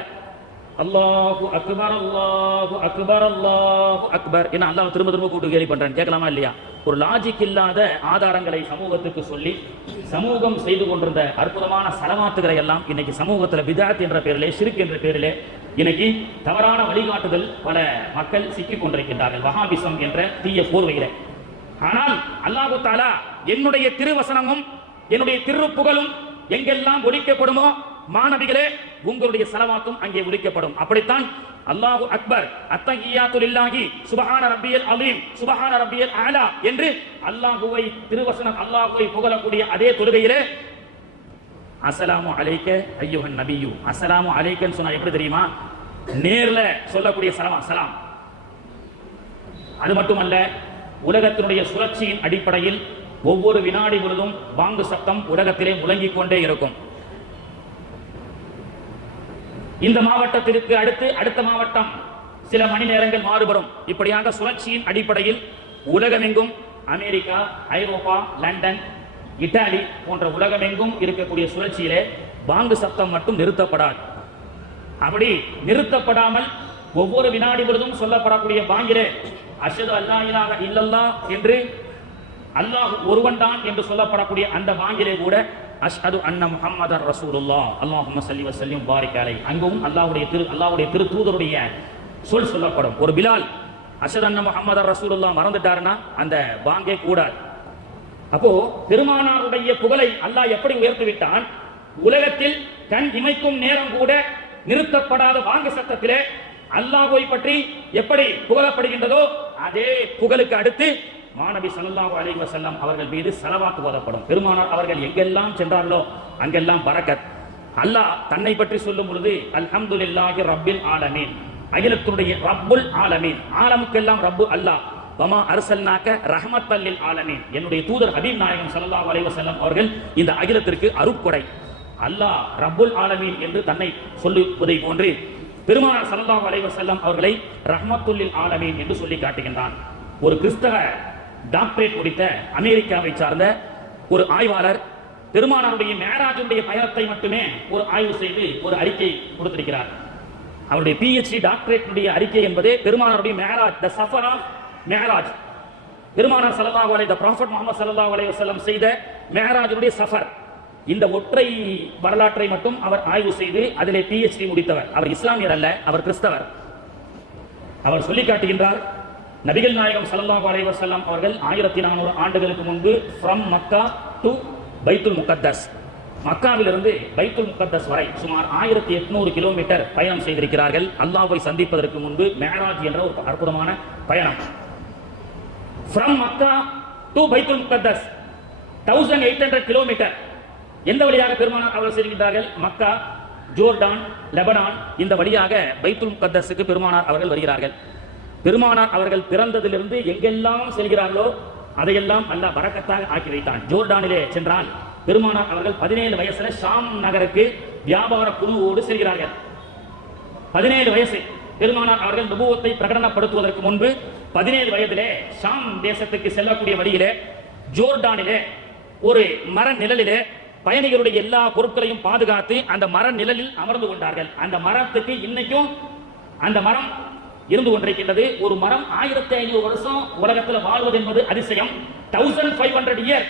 அல்லாஹு அக்பர் அல்லாஹு அக்பர் அல்லாஹு அக்பர், என்ன அல்லாஹ் திரும்ப திரும்ப கூட்டு கேலி பண்றான். கேட்கலாமா இல்லையா? ஒரு லாஜிக் இல்லாத ஆதாரங்களை சமூகத்துக்கு சொல்லி சமூகம் செய்து கொண்டிருந்த அற்புதமான ஸலவாத்துகளை எல்லாம் இன்னைக்கு சமூகத்தில் பித்அத் என்ற பேரிலே, ஷிர்க் என்ற பேரிலே இன்னைக்கு தவறான வழிகாட்டுதல் பல மக்கள் சிக்கிக் கொண்டிருக்கின்றார்கள் வஹாபிசம் என்ற தீய போர்வையிலே. ஆனால் அல்லாஹ் தஆலா என்னுடைய திருவசனமும் என்னுடைய திருப்புகழும் எங்கெல்லாம் ஒலிக்கப்படுமோ மாநபிகளே உங்களுடைய ஸலவாத்தும் அங்கே ஒலிக்கப்படும். அப்படித்தான் அல்லாஹு அக்பர், அத்தஹியாத்து லில்லாஹி, சுப்ஹான ரப்பியல் அலீம், சுப்ஹான ரப்பியல் அலா என்று அல்லாஹ்வை திருவசனம் அல்லாஹ்வை புகழக்கூடிய அதே தொழுகையிலே அஸ்ஸலாமு அலைக்க ஐயுஹன் நபியு, அஸ்ஸலாமு அலைக்கன்னு சொன்னா எப்படி தெரியுமா? நேர்ல சொல்லக்கூடிய சலாம். அது மட்டுமல்ல, உலகத்தினுடைய சுழற்சியின் அடிப்படையில் ஒவ்வொரு வினாடி பொழுதும் பாங்கு சத்தம் உலகத்திலே முழங்கிக் கொண்டே இருக்கும். இந்த மாவட்டத்திற்கு அடுத்து அடுத்த மாவட்டம் சில மணி நேரங்கள் மாறுபடும். இப்படியாக சுழற்சியின் அடிப்படையில் உலகமெங்கும் அமெரிக்கா, ஐரோப்பா, லண்டன், இத்தாலி போன்ற உலகமெங்கும் இருக்கக்கூடிய சுழற்சியிலே பாங்கு சத்தம் மட்டும் நிறுத்தப்படாது. அப்படி நிறுத்தப்படாமல் ஒவ்வொரு வினாடி பொழுதும் சொல்லப்படக்கூடிய பாங்கிலே அஷ்ஹது அல்லா இலாஹ இல்லல்லாஹ் என்று அல்லாஹ் ஒருவன் தான் என்று சொல்லப்படக்கூடிய அந்த பாங்கிலே கூட அஷ்ஹது அன்ன முஹம்மதர் ரசூலுல்லாஹ் அல்லாஹும்ம ஸல்லி வ ஸல்லிம் பாரிக் அலைஹி அங்கும் அல்லாஹ்வுடைய திரு தூதருடைய சொல் சொல்லப்படும். ஒரு பிலால் அஷ்ஹது அன்ன முஹம்மதர் ரசூலுல்லாஹ் மறந்துட்டாருன்னா அந்த பாங்கே கூடாது. அப்போ பெருமானாருடைய புகழை அல்லாஹ் எப்படி உயர்த்தி விட்டான், உலகத்தில் கண் இமைக்கும் நேரம் கூட நிறுத்தப்படாத வாங்கு சத்தத்திலே அல்லாஹ்வை பற்றி எப்படி புகழப்படுகின்றதோ அதே புகழுக்கு அடுத்து மாநபி ஸல்லல்லாஹு அலைஹி வஸல்லம் அவர்கள் மீது ஸலவாத் ஓதப்படும். பெருமானார் அவர்கள் எங்கெல்லாம் சென்றார்களோ அங்கெல்லாம் பரக்கத். அல்லாஹ் தன்னை பற்றி சொல்லும் பொழுது அல்ஹம்துலில்லாஹி ரப்பில் ஆலமீன், அகிலத்துடைய ரப்புல் ஆலமீன், ஆலமுக்கெல்லாம் ரப்பு அல்லாஹ். வமா அர்சல்னாக ரஹ்மத்தல் லில் ஆலமீன், என்னுடைய தூதர் ஹபீப் நாயகம் ஸல்லல்லாஹு அலைஹி வஸல்லம் அவர்கள் இந்த அகிலத்திற்கு அருட்கொடை. அல்லாஹ் ரப்புல் ஆலமீன் என்று தன்னை சொல்லுவதை போன்று பெருமானார் ஸல்லல்லாஹு அலைஹி வஸல்லம் அவர்களை ரஹ்மத்துல் லில் ஆலமீன் என்று சொல்லி காட்டுகின்றான். ஒரு கிறிஸ்தவ டாக்டரேட் முடித்த அமெரிக்காவை சார்ந்த ஒரு ஆய்வாளர் பெருமானாருடைய மேராஜுடைய பயணத்தை மட்டுமே ஒரு ஆய்வு செய்து ஒரு அறிக்கை கொடுத்திருக்கிறார். அவருடைய PhD டாக்டரேட் அறிக்கை என்பதே பெருமானாருடைய மேராஜ், தி சஃபர் ஆஃப் மேராஜ், பெருமானார் ஸல்லல்லாஹு அலைஹி ப்ராஃபட் முஹம்மது ஸல்லல்லாஹு அலைஹி வஸல்லம் செய்த மேராஜுடைய சஃபர், இந்த ஒற்றை வரலாற்றை மட்டும் அவர் ஆய்வு செய்து அதிலே PhD முடித்தவர். அவர் இஸ்லாமியர் அல்ல, அவர் கிறிஸ்தவர். அவர் சொல்லி காட்டுகின்றார், நபிகள் நாயகம் ஸல்லல்லாஹு அலைஹி வஸல்லம் அவர்கள் 1400 ஆண்டுகளுக்கு முன்பு ஃப்ரம் மக்கா டு பைத்துல் முகத்தஸ், மக்காவிலிருந்து பைத்துல் முகத்தஸ் வரை சுமார் 1800 கிலோமீட்டர் பயணம் செய்திருக்கிறார்கள். அல்லாஹ்வை சந்திப்பதற்கு முன்பு மேராஜ் என்ற ஒரு அற்புதமான பயணம். From Mecca to Baitul முகத்தஸ் 1800 kilometre. எந்த வழியாக பெருமானார் அவர்கள் செல்கின்றார்கள்? மக்கா, ஜோர்டான், லெபனான், இந்த வழியாக பைத்துல் முகத்தஸுக்கு பெருமானார் அவர்கள் வருகிறார்கள். பெருமானார் அவர்கள் பிறந்ததிலிருந்து எங்கெல்லாம் செல்கிறார்களோ அதையெல்லாம் அல்லாஹ் பரக்கத்தாக ஆக்கி வைத்தான். ஜோர்டானிலே சென்றால் பெருமானார் அவர்கள் 17 வயசுல ஷாம் நகருக்கு வியாபார குழுவோடு செல்கிறார்கள். 17 வயசு பெருமானார் அவர்கள் நபுவத்தை பிரகடனப்படுத்துவதற்கு முன்பு 17 வயதிலே ஷாம் தேசத்துக்கு செல்லக்கூடிய வழியிலே ஜோர்டானிலே ஒரு மர நிழலிலே பயணிகளுடைய எல்லா பொருட்களையும் பாதுகாத்து அந்த மர நிழலில் அமர்ந்து கொண்டார்கள். அந்த மரத்துக்கு இன்னைக்கும் அந்த மரம் இருந்து கொண்டிருக்கின்றது. ஒரு மரம் 1500 வருஷம் உலகத்தில் வாழ்வது என்பது அதிசயம். 1500 இயர்,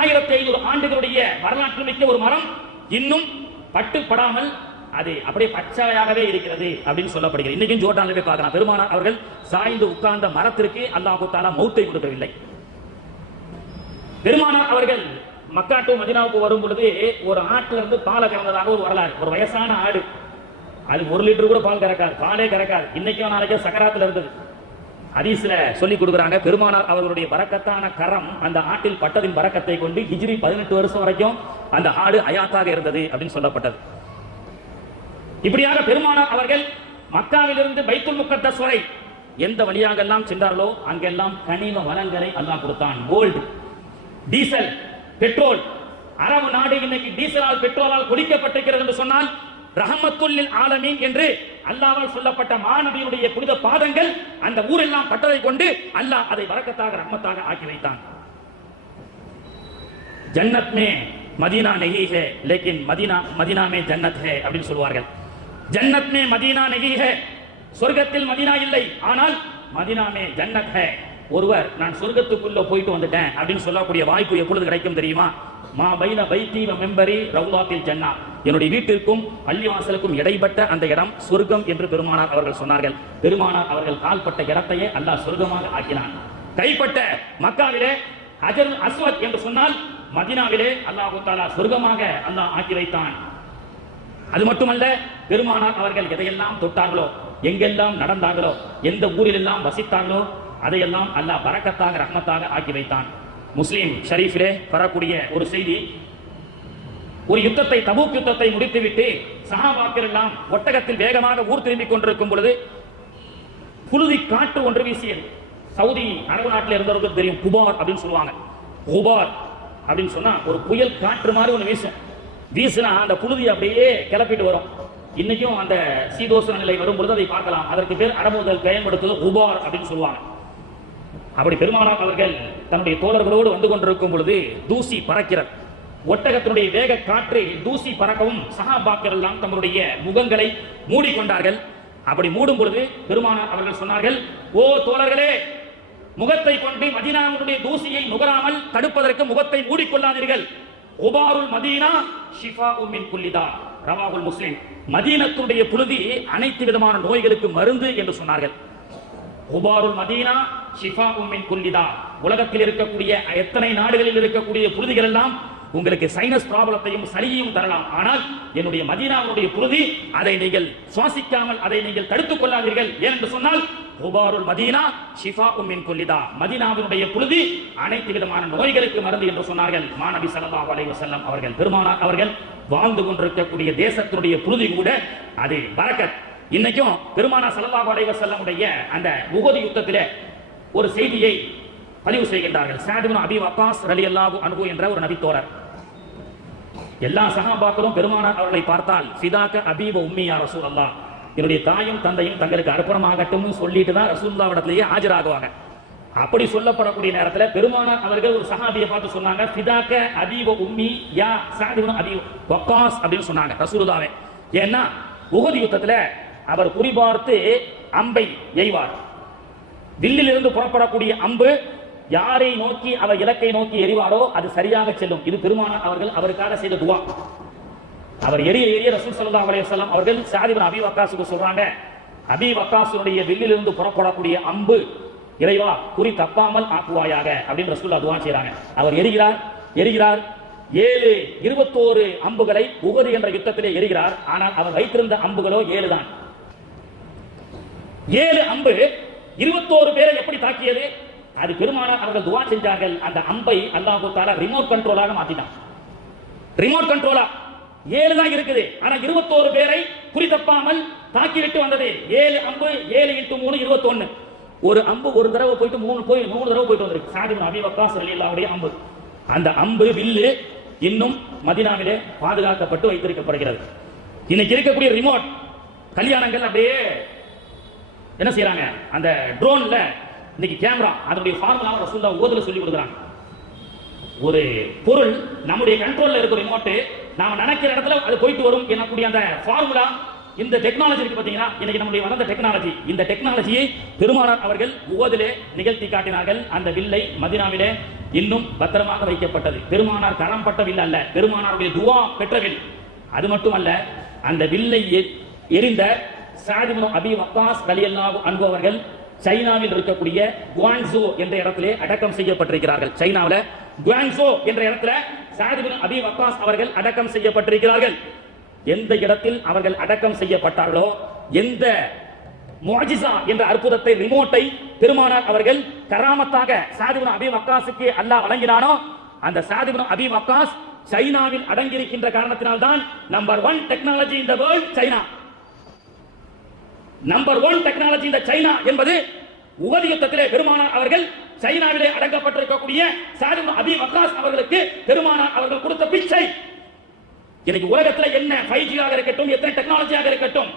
1500 ஆண்டுகளுடைய வரலாற்று மிக்க ஒரு மரம் இன்னும் பட்டுப்படாமல் அது அப்படியே பச்சையாகவே இருக்கிறது அப்படின்னு சொல்லப்படுகிறது. இன்னைக்கும் ஜோர்டான்ல போய் பார்க்கலாம், பெருமானார் அவர்கள் சாய்ந்து உட்கார்ந்த மரத்திற்கு அல்லாஹ் தஆலா மௌத்தை கொடுக்கவில்லை. பெருமானார் அவர்கள் மக்கா டு மதீனாவுக்கு வரும் பொழுது ஒரு ஆட்டில இருந்து பாலை கறந்ததாக ஒரு வரலாறு. ஒரு வயசான ஆடு, அது 1 லிட்டர் கூட பால் கறக்காது, பாலே கறக்காது. இன்னைக்கும் நாளைக்கே சக்கராத்தில் இருந்தது. ஹதீஸ்ல சொல்லி கொடுக்குறாங்க, பெருமானார் அவர்களுடைய பரக்கத்தான கரம் அந்த ஆட்டில் பட்டதின் பரக்கத்தை கொண்டு ஹிஜ்ரி 18 வருஷம் வரைக்கும் அந்த ஆடு அயாத்தாக இருந்தது அப்படின்னு சொல்லப்பட்டது. இப்படியாக பெருமானார் அவர்கள் மக்காவிலிருந்து பைத்துல் முகத்தஸ் வரை எந்த வழியாக எல்லாம் சென்றார்களோ அங்கெல்லாம் கனிம வளங்களை அல்லாஹ் கொடுத்தான். Gold, diesel, petrol. அரபு நாடு இன்னைக்கு டீசலால் பெட்ரோலால் குடிக்கப்பட்டிருக்கிறது என்று சொன்னால் ரஹமத்துல் லில் ஆலமீன் என்று அல்லாஹ்வால் சொல்லப்பட்ட மாநபியுடைய புனித பாதங்கள் அந்த ஊரெல்லாம் பட்டதை கொண்டு அல்லாஹ் அதை பரக்கத்தாக ரஹமத்தாக ஆக்கி வைத்தான். ஜன்னத் மே மதீனா நஹி ஹை லேக்கின் மதீனா மே ஜன்னத் ஹை அப்படின்னு சொல்வார்கள். ஜன்னத் மே மதீனா நஹி ஹை, சொர்க்கத்தில் மதீனா இல்லை, ஆனால் மதீனா மே ஜன்னத் ஹை. ஒருவர் நான் சொர்க்கத்துக்குள்ள போயிட்டு வந்துட்டேன் அப்படின்னு சொல்லக்கூடிய வாய்ப்பு எப்பொழுது கிடைக்கும் தெரியுமா? மா பைன பைத்தி வ மெம்பரி ரவுலாத்தில் ஜன்னா, என்னுடைய வீட்டிற்கும் பள்ளிவாசலுக்கும் இடைப்பட்ட அந்த இடம் சொர்க்கம் என்று பெருமானார் அவர்கள் சொன்னார்கள். பெருமானார் அவர்கள் கால்பட்ட இடத்தையே அல்லாஹ் சொர்க்கமாக ஆக்கினான். கைப்பட்ட மக்காவிலே ஹஜருல் அஸ்வத் என்று சொன்னால் மதீனாவிலே அல்லாஹ் தஆலா சொர்க்கமாக அல்லாஹ் ஆக்கி வைத்தான். அது மட்டுமல்ல, பெருமானார் அவர்கள் எதையெல்லாம் தொட்டார்களோ, எங்கெல்லாம் நடந்தார்களோ, எந்த ஊரிலெல்லாம் வசித்தார்களோ அதையெல்லாம் அல்லாஹ் பரக்கத்தாக ரஹ்மத்தாக ஆக்கி வைத்தான். முஸ்லிம் ஷரீஃபிலே வரக்கூடிய ஒரு செய்தி, ஒரு யுத்தத்தை, தபூக் யுத்தத்தை முடித்துவிட்டு சஹாபாக்கள் எல்லாம் ஒட்டகத்தில் வேகமாக ஊர் திரும்பிக் கொண்டிருக்கும் பொழுது புழுதி காற்று ஒன்று வீசியது. சவுதி அரபு நாட்டில் இருந்தவர்களுக்கு தெரியும், குபார் அப்படின்னு சொல்லுவாங்க. குபார் அப்படின்னு சொன்னா ஒரு புயல் காற்று மாதிரி ஒன்று வீசுனா அந்த புழுதி அப்படியே கிளப்பிட்டு வரும். இன்னைக்கும் அந்த சீதோசன நிலை வரும்பொழுது அதை பார்க்கலாம். அதற்கு பேர் அரபுகள் பயன்படுத்துவது குபார் அப்படின்னு சொல்லுவாங்க. அப்படி பெருமானார் அவர்கள் தன்னுடைய தோழர்களோடு வந்து கொண்டிருக்கும் பொழுது தூசி பறக்கிறது. ஒட்டகத்தினுடைய வேக காற்று தூசி பறக்கவும் சஹாபாக்கள் எல்லாம் தங்களுடைய முகங்களை மூடிக்கொண்டார்கள். அப்படி மூடும் பொழுது பெருமானார் அவர்கள் சொன்னார்கள், ஓ தோழர்களே, முகத்தை கொண்டு மதீனாவுடைய தூசியை நுகராமல் தடுப்பதற்கு முகத்தை மூடிக்கொள்ளாதீர்கள். உபாருல் மதீனா ஷிஃபாஉம் மின் குல்லி தா, ரவாஹுல் முஸ்லிம். மதீனத்துடைய புழுதி அனைத்து விதமான நோய்களுக்கு மருந்து என்று சொன்னார்கள். உபாருல் மதீனா ஷிஃபாஉம் மின் குல்லி தா. உலகத்தில் இருக்கக்கூடிய எத்தனை நாடுகளில் இருக்கக்கூடிய புழுதிகள் எல்லாம் உங்களுக்கு சைனஸ் ப்ராப்ளத்தையும் சளியையும் தரலாம். ஆனால் என்னுடைய மதீனாவுடைய புழுதி, அதை நீங்கள் சுவாசிக்காமல் அதை நீங்கள் தடுத்துக் கொள்ளாதீர்கள். ஏனென்று சொன்னால் உபாருல் மதீனா ஷிஃபாஉம் மின் குல்லி தா, மதீனாவினுடைய புழுதி அனைத்து விதமான நோய்களுக்கு மருந்து என்று சொன்னார்கள் மாநபி ஸல்லல்லாஹு அலைஹி வஸல்லம் அவர்கள். பெருமானார் அவர்கள் வாழ்ந்து கொண்டிருக்கக்கூடிய தேசத்தினுடைய புழுதி கூட அது பரக்கத். இன்னைக்கும் பெருமானார் ஸல்லல்லாஹு அலைஹி வஸல்லம் உடைய அந்த உஹது யுத்தத்திலே ஒரு செய்தியை பதிவு செய்கின்றார்கள். ஸஅத் இப்னு அபீ வக்காஸ் ரலியல்லாஹு அன்ஹு என்ற ஒரு நபித்தோழர். எல்லா சஹாபாக்களும் பெருமானார் அவர்களை பார்த்தால் ஃபிதாக அபீ வ உம்மி யா ரசூலல்லாஹ், என்னுடைய தாயும் தந்தையும் தங்களுக்கு அர்ப்பணமாகட்டும்னு சொல்லிட்டு தான் ரசூலுல்லாஹ்விடத்திலேயே ஆஜராகுவாங்க. அப்படி சொல்லப்படக்கூடிய நேரத்தில் பெருமானார் அவர்கள் ஒரு சஹாபியை பார்த்து சொன்னாங்க, ஃபிதாக அபீ வ உம்மி யா ஸஅத் இப்னு அபீ வக்காஸ் அப்படின்னு சொன்னாங்க ரசூலுல்லாஹ்வே. ஏன்னா உஹது யுத்தத்தில் அவர் குறிபார்த்து அம்பை எய்வார். வில்லிலிருந்து புறப்படக்கூடிய அம்பு யாரை நோக்கி அவர் இலக்கை நோக்கி எறிவாரோ அது சரியாக செல்லும். இது பெருமானார் அவர்கள் அவருக்காக செய்த துவா. அவர் எரிய ரசூல் ஸல்லல்லாஹு அலைஹி வஸல்லம் அவர்கள் ஸஅத் இப்னு அபீ வக்காஸுக்கு சொல்றாங்க, அபீ வக்காஸுடைய வில்லிலிருந்து புறப்படக்கூடிய அம்பு இறைவா குறி தப்பாமல் ஆக்குவாயாக அப்படின்னு ரசூலுல்லாஹ் துவா செய்றாங்க. அவர் எரிகிறார் 21 அம்புகளை உஹது என்ற யுத்தத்திலே எரிகிறார். ஆனால் அவர் வைத்திருந்த அம்புகளோ 7 தான். 7 அம்பு 21 பேரை எப்படி தாக்கியது? அது பெருமானார் அவர்கள் துவா செஞ்சார்கள். அந்த அம்பை அல்லாஹ் தஆலா ரிமோட் கண்ட்ரோலாக மாத்திட்டான். ரிமோட் கண்ட்ரோலா 7 தான் இருக்குது. ஆனா 21 பேரை குறித்தப்பாமல் தாக்கிவிட்டு வந்தது. 7 அம்பு 7 × 3 21. ஒரு அம்பு ஒரு தடவை போயிட்டு 3 தடவை போயிட்டு வந்திருக்கு. ஸஅத் இப்னு அபீ வக்காஸ் ரலியல்லாஹு அன்ஹு அம்பு. அந்த அம்பு வில்லு இன்னும் மதீனாவிலே பாதுகாக்கப்பட்டு வைத்திருக்கப்படுகிறது. இன்னைக்கு இருக்கக்கூடிய ரிமோட் கல்யாணங்கள் அப்படியே என்ன செய்யறாங்க, அந்த ட்ரோன்ல இன்னைக்கு கேமரா அதனுடைய ஃபார்முலாவை ரசூலுல்லாஹ் ஓதுல சொல்லி கொடுக்குறாங்க. ஒரு பொருள் நம்முடைய கண்ட்ரோல்ல இருக்கிற ரிமோட் நாம நினைக்கிற இடத்துல அது போயிட்டு வரும் எனக்கூடிய அந்த ஃபார்முலா, இந்த டெக்னாலஜி இருக்கு பாத்தீங்கன்னா, இன்னைக்கு நம்முடைய வளர்ந்த டெக்னாலஜி. இந்த டெக்னாலஜியை பெருமானார் அவர்கள் உஹதிலே நிகழ்த்தி காட்டினார்கள். அந்த வில்லை மதீனாவிலே இன்னும் பத்திரமாக வைக்கப்பட்டது. பெருமானார் கரம்பட்ட வில் அல்ல, பெருமானாருடைய துவா பெற்ற வில். அது மட்டுமல்ல, அந்த வில்லை எரிந்த ஸஅத் இப்னு அபீ வக்காஸ் ரலியல்லாஹு அன்ஹு அவர்கள் சைனாவில் இருக்கக்கூடிய குவாங்சோ என்ற இடத்திலே அடக்கம் செய்யப்பட்டிருக்கிறார்கள். சைனாவில் குவாங்சோ என்ற இடத்துல ஸஅத் இப்னு அபீ வக்காஸ் அவர்கள் அடக்கம் செய்யப்பட்டிருக்கிறார்கள். எந்த இடத்தில் அவர்கள் அடக்கம் செய்யப்பட்டார்களோ, எந்த முஅஜிஸா என்ற அற்புதத்தை, ரிமோட்டை பெருமானார் அவர்கள் கராமத்தாக ஸஅத் இப்னு அபீ வக்காஸுக்கு அல்லாஹ் வழங்கினானோ, அந்த ஸஅத் இப்னு அபீ வக்காஸ் சைனாவில் அடங்கியிருக்கின்ற காரணத்தினால்தான் number 1 technology in the world China. Number 1 technology இந்த சைனா என்பது உஹது யுத்தத்திலே பெருமானார் அவர்கள் சைனாவிலே அடங்கப்பட்டிருக்கக்கூடிய ஸஅத் இப்னு அபீ வக்காஸ் அவர்களுக்கு பெருமானார் அவர்கள் கொடுத்த பிச்சை. இன்னைக்கு உலகத்தில் என்ன 5G ஆக இருக்கட்டும், எத்தனை டெக்னாலஜியாக இருக்கட்டும்,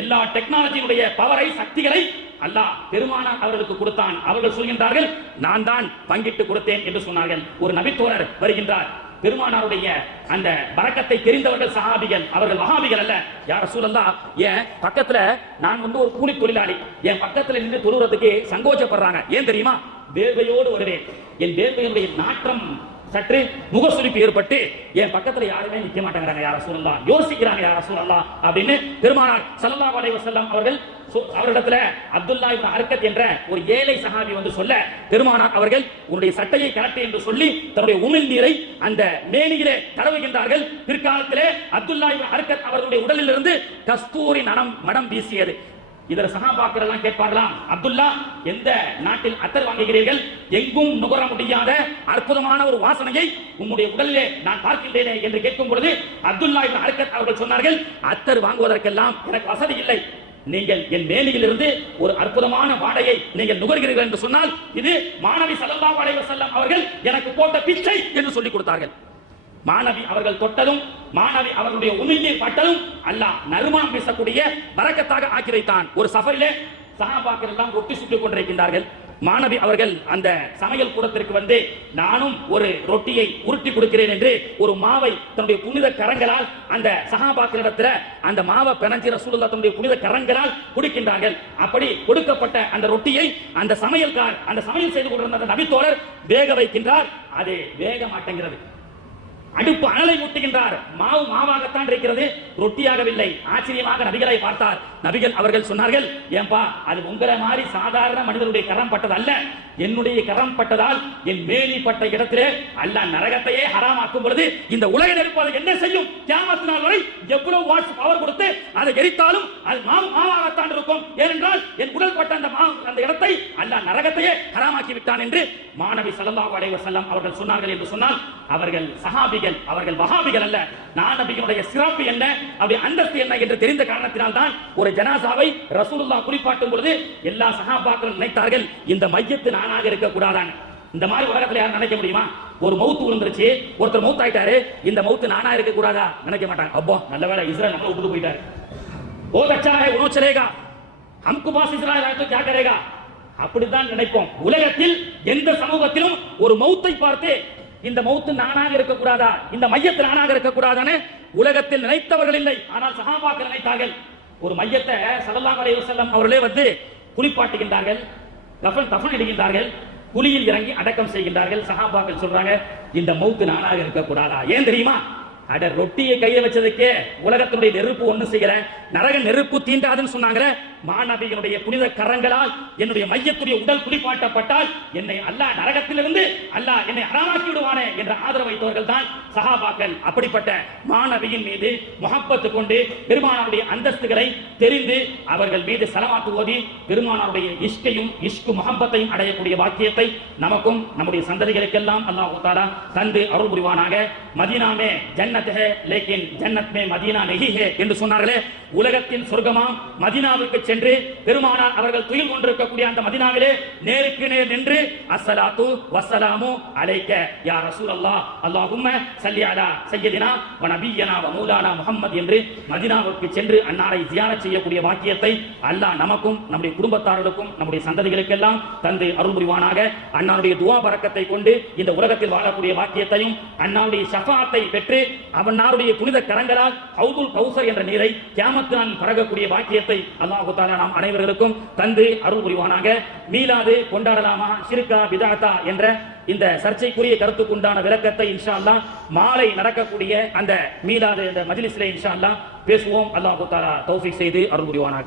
எல்லா டெக்னாலஜியுடைய பவரை, சக்திகளை அல்லாஹ் பெருமானார் அவர்களுக்கு கொடுத்தான். அவர்கள் சொல்கின்றார்கள், நான் தான் பங்கிட்டு கொடுத்தேன் என்று சொன்னார்கள். ஒரு நபித்தோழர் வருகின்றார். பெருமானாருடைய அந்த பரக்கத்தை தெரிந்தவர்கள் சஹாபிகள், அவர்கள் வஹாபிகள் அல்ல. யா ரசூலல்லாஹ், ஏன் பக்கத்துல நான் ஒரு கூலி தொழிலாளி, என் பக்கத்துல நின்று தொழுறதுக்கு சங்கோச்சப்படுறாங்க. ஏன் தெரியுமா? வேர்வையோடு வருவேன். என் வேர்வையுடைய நாற்றம் சற்று முகசுளிப்பு ஏற்பட்டு என் பக்கத்துல யாருமே நிக்க மாட்டேங்கிறாங்க யா ரசூலல்லாஹ், யோசிக்கிறாங்க யா ரசூலல்லாஹ் அப்படின்னு பெருமானார் ஸல்லல்லாஹு அலைஹி வஸல்லம் அவர்கள் அவரிடத்துல அப்துல்லா இப்னு அர்கத் என்ற ஒரு ஏழை சஹாபி வந்து சொல்ல, பெருமானார் அவர்கள் உன்னுடைய சட்டையை கழட்டு என்று சொல்லி தன்னுடைய உமிழ் நீரை அந்த மேனியிலே தடவுகின்றார்கள். பிற்காலத்திலே அப்துல்லா இப்னு அர்கத் அவர்களுடைய உடலில் இருந்து கஸ்தூரி மனம் வீசியது. இதர சஹாபாக்கள் எல்லாம் கேட்பார்களாம், அப்துல்லா, எந்த நாட்டில் அத்தர் வாங்குகிறீர்கள்? எங்கும் நுகர முடியாத அற்புதமான ஒரு வாசனையை உம்முடைய உடலிலே நான் பார்க்கின்றேனே என்று கேட்கும் பொழுது அப்துல்லா இப்னு அர்கத் அவர்கள் சொன்னார்கள், அத்தர் வாங்குவதற்கெல்லாம் எனக்கு வசதி இல்லை. நீங்கள் என் மேனியிலிருந்து ஒரு அற்புதமான வாடையை நீங்கள் நுகர்கிறீர்கள் என்று சொன்னால் இது மாணவி ஸல்லல்லாஹு அலைஹி வஸல்லம் அவர்கள் எனக்கு போட்ட பிச்சை என்று சொல்லிக் கொடுத்தார்கள். மாணவி அவர்கள் தொட்டதும் மாணவி அவர்களுடைய உமிழ்நீர் பட்டதும் அல்லாஹ் நறுமணம் வீசக்கூடிய பரக்கத்தாக ஆக்கி வைத்தான். ஒரு சஃபரிலே சஹாபாக்கள் எல்லாம் ரொட்டி சுட்டுக் கொண்டிருக்கின்றார்கள். மாணவி அவர்கள் அந்த சமையல் கூடத்திற்கு வந்து நானும் ஒரு ரொட்டியை உருட்டி கொடுக்கிறேன் என்று ஒரு மாவை தன்னுடைய புனித கரங்களால் அந்த சஹாபாக்களிடத்தில் அந்த மாவை பிணைஞ்சி ரசூலுல்லாஹ் தன்னுடைய புனித கரங்களால் கொடுக்கின்றார்கள். அப்படி கொடுக்கப்பட்ட அந்த ரொட்டியை அந்த சமையல்கார் அந்த சமையல் செய்து கொண்டிருந்த அந்த நபித்தோழர் வேக வைக்கின்றார். அது வேக மாட்டேங்கிறது. அடுப்பு அனலை ஊட்டுகின்றார். மாவு மாவாகத்தான் இருக்கிறது, ரொட்டியாகவில்லை. ஆச்சரியமாக நபிகளை பார்த்தார். நபிகள் அவர்கள் சொன்னார்கள், ஏன்பா அது உங்களை மாதிரி சாதாரண மனிதனுடைய கரம் பட்டது அல்ல, என்னுடைய கரம் பட்டதால் என் மேலி பட்ட இடத்திலே அல்லாஹ் நரகத்தையே ஹராமாக்கும் பொழுது இந்த உலக நெருப்பு அதை என்ன செய்யும்? கியாமத் நாள் வரை எவ்வளவு வாட்ஸ் பவர் கொடுத்து அதை எரித்தாலும் அது மாவாகத்தான் இருக்கும். ஏனென்றால் என் உடல் பட்ட அந்த இடத்தை அல்லாஹ் நரகத்தையே ஹராமாக்கி விட்டான் என்று மாணவி ஸல்லல்லாஹு அலைஹி வஸல்லம் அவர்கள் சொன்னார்கள் என்று சொன்னால் அவர்கள் சஹாபிகள், அவர்கள் வஹாபிகள் அல்ல. நபியினுடைய சிறப்பு என்ன, அவருடைய அந்தஸ்து என்ன என்று தெரிந்த காரணத்தினால் தான் ஒரு ஜனாசாவை ரசூலுல்லாஹ் குளிப்பாட்டும் பொழுது எல்லா சஹாபாக்களும் நினைத்தார்கள் இந்த மையத்து நானாக இருக்க கூடாதான். இந்த மாதிரி உலகத்துல யாரும் நினைக்க முடியுமா? ஒரு மவுத் விழுந்துருச்சு, ஒருத்தர் மவுத் ஆயிட்டாரு, இந்த மவுத் நானா இருக்க கூடாதா? நினைக்க மாட்டாங்க. அப்போ நல்ல வேளை இஸ்ரேல் நம்மள விட்டு போயிட்டாரு. ஓ अच्छा है वो चलेगा हमको पास इस्राएल आए तो क्या करेगा அப்படிதான் நினைப்போம். உலகத்தில் எந்த சமூகத்திலும் ஒரு மவுத்தை பார்த்து இந்த மவுத்து நானாக இருக்க கூடாதா, இந்த மையத்து நானாக இருக்க கூடாதான்னு உலகத்தில் நினைத்தவர்கள் இல்லை. ஆனால் சஹாபாக்கள் நினைத்தார்கள். ஒரு மையத்தை ஸல்லல்லாஹு அலைஹி வஸல்லம் அவர்களே வந்து குளிப்பாட்டுகின்றார்கள், தஃபன் இடுகின்றார்கள், குழியில் இறங்கி அடக்கம் செய்கின்றார்கள். சஹாபாக்கள் சொல்றாங்க இந்த மவுத்து நானாக இருக்க கூடாதா? ஏன் தெரியுமா? அட ரொட்டியை கையை வச்சதுக்கே உலகத்தினுடைய நெருப்பு ஒண்ணு செய்யற, நரக நெருப்பு தீண்டாதுன்னு சொன்னாங்க. மாணவிகளுடைய புனித கரங்களால் என்னுடைய மையத்துடைய உடல் குளிப்பாட்டப்பட்டால் என்னை அல்லாஹ் நரகத்திலிருந்து அல்லாஹ் என்னை ஹராமாக்கி விடுவானே என்ற ஆதரவு வைத்தவர்கள் தான் சஹாபாக்கள். அப்படிப்பட்ட மாணவியின் மீது முஹப்பத்து கொண்டு பெருமானாருடைய அந்தஸ்துகளை தெரிந்து அவர்கள் மீது ஸலவாத் ஓதி பெருமானாருடைய இஷ்கையும் இஷ்கு முஹப்பத்தையும் அடையக்கூடிய வாக்கியத்தை நமக்கும் நம்முடைய சந்ததிகளுக்கெல்லாம் அல்லாஹ் தஆலா தந்து அருள் புரிவானாக. மதீனா மே ஜன்னத் ஹே லேக்கின் ஜன்னத் மே மதீனா நஹி ஹே என்று சொன்னார்களே, உலகத்தின் சொர்க்கமாம் மதீனாவுக்கு சென்று பெருமானார் அவர்கள் துயில் கொண்டிருக்கக்கூடிய அந்த மதீனாவிலே நேருக்கு நேர் நின்று அஸ்ஸலாத்து வஸ்ஸலாமு அலைக்க யா ரசூலல்லாஹ் அல்லாஹும்ம ஸல்லி அலா சய்யிதினா வ நபியனா வ மௌலானா முஹம்மத் என்று மதீனாவுக்கு சென்று அன்னாரை ஜியாரத் செய்யக்கூடிய வாக்கியத்தை அல்லாஹ் நமக்கும் நம்முடைய குடும்பத்தார்களுக்கும் நம்முடைய சந்ததிகளுக்கெல்லாம் தந்து அருள் புரிவானாக. அன்னாருடைய துஆ பரக்கத்தை கொண்டு இந்த உலகத்தில் வாழக்கூடிய வாக்கியத்தையும் அன்னாருடைய ஷஃபாஅத்தை பெற்று அவனாருடைய புனித கரங்களால் ஹவுதுல் கௌசர் என்ற நீரை கியாமத் நாளில் பரகக்கூடிய வாக்கியத்தை அல்லாஹ் தஆலா நாம் அனைவர்களுக்கும் தந்து அருள் புரிவானாக. மீலாது கொண்டாடலாமா ஷிர்கா பிதஅத்தா என்ற இந்த சர்ச்சைக்குரிய கருத்துக்குண்டான விளக்கத்தை இன்ஷா அல்லாஹ் மாலை நடக்கக்கூடிய அந்த மீலாது இந்த மஜ்லிஸிலே இன்ஷா அல்லாஹ் பேசுவோம். அல்லாஹ் தஆலா தௌஃபீக் செய்து அருள் புரிவானாக.